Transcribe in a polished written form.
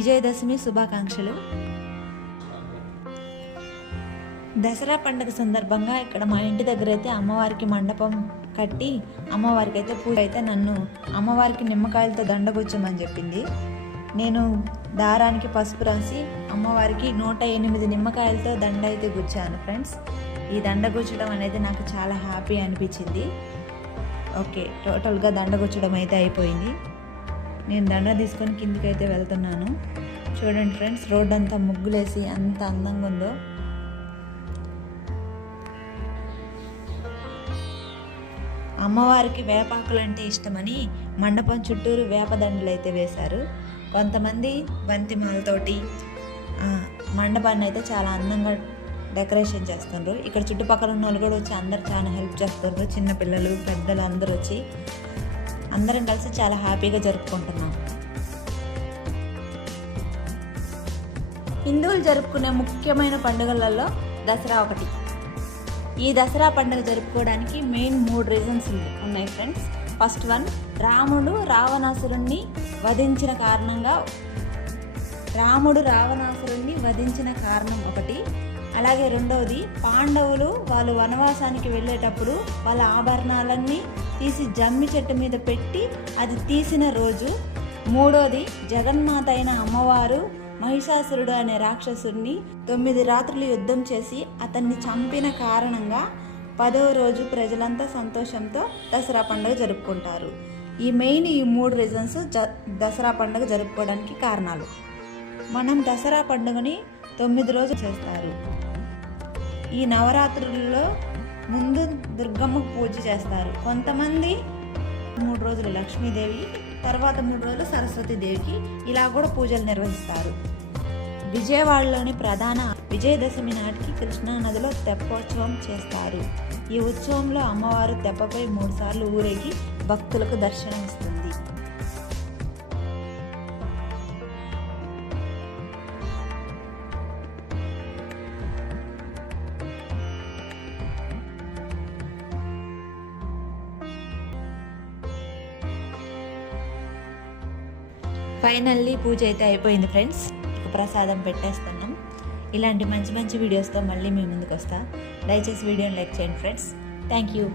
విజయదశమి శుభాకాంక్షలు. దసరా పండుగ సందర్భంగా ఇక్కడ మా ఇంటి దగ్గర అయితే అమ్మవారికి మండపం కట్టి అమ్మవారికి అయితే పూజ అయితే నన్ను అమ్మవారికి నిమ్మకాయలతో దండగుచ్చమని చెప్పింది. నేను దారానికి పసుపు రాసి అమ్మవారికి 108 నిమ్మకాయలతో దండ అయితే గుచ్చాను ఫ్రెండ్స్. ఈ దండ గుచ్చడం అనేది నాకు చాలా హ్యాపీ అనిపించింది. ఓకే, టోటల్గా దండ గుచ్చడం అయితే అయిపోయింది. నేను దండ తీసుకొని కిందికి అయితే వెళ్తున్నాను. చూడండి ఫ్రెండ్స్, రోడ్ అంతా ముగ్గులేసి అంత అందంగా ఉందో. అమ్మవారికి వేపాకులు అంటే ఇష్టమని మండపం చుట్టూరు వేపదండలు అయితే వేశారు. కొంతమంది బంతిమాలతోటి మండపాన్ని అయితే చాలా అందంగా డెకరేషన్ చేస్తున్నారు. ఇక్కడ చుట్టుపక్కల ఉన్న వాళ్ళు కూడా వచ్చి అందరు చాలా హెల్ప్ చేస్తున్నారు. చిన్నపిల్లలు పెద్దలు అందరూ వచ్చి అందరం కలిసి చాలా హ్యాపీగా జరుపుకుంటున్నాం. హిందువులు జరుపుకునే ముఖ్యమైన పండుగలలో దసరా ఒకటి. ఈ దసరా పండుగ జరుపుకోవడానికి మెయిన్ 3 రీజన్స్ ఉన్నాయి ఫ్రెండ్స్. ఫస్ట్ వన్, రాముడు రావణాసురుణ్ణి వధించిన కారణం ఒకటి. అలాగే రెండవది, పాండవులు వాళ్ళు వనవాసానికి వెళ్ళేటప్పుడు వాళ్ళ ఆభరణాలన్నీ తీసి జమ్మి చెట్టు మీద పెట్టి అది తీసిన రోజు. మూడోది, జగన్మాత అయిన అమ్మవారు మహిషాసురుడు అనే రాక్షసుడిని 9 రాత్రులు యుద్ధం చేసి అతన్ని చంపిన కారణంగా 10వ రోజు ప్రజలంతా సంతోషంతో దసరా పండుగ జరుపుకుంటారు. ఈ 3 రీజన్స్ దసరా పండుగ జరుపుకోవడానికి కారణాలు. మనం దసరా పండుగని 9 రోజులు చేస్తారు. ఈ నవరాత్రులలో ముందు దుర్గమ్మకు పూజ చేస్తారు. కొంతమంది 3 రోజులు లక్ష్మీదేవి, తర్వాత 3 రోజులు సరస్వతీదేవికి ఇలా కూడా పూజలు నిర్వహిస్తారు. విజయవాడలోని ప్రధాన విజయదశమి నాటికి కృష్ణా నదిలో తెప్పోత్సవం చేస్తారు. ఈ ఉత్సవంలో అమ్మవారు తెప్పపై 3 సార్లు ఊరేగి భక్తులకు దర్శనమిస్తుంది. ఫైనల్లీ పూజ అయితే అయిపోయింది ఫ్రెండ్స్. ప్రసాదం పెట్టేస్తున్నాం. ఇలాంటి మంచి వీడియోస్తో మళ్ళీ మీ ముందుకు వస్తా. దయచేసి వీడియోని లైక్ చేయండి ఫ్రెండ్స్. Thank you.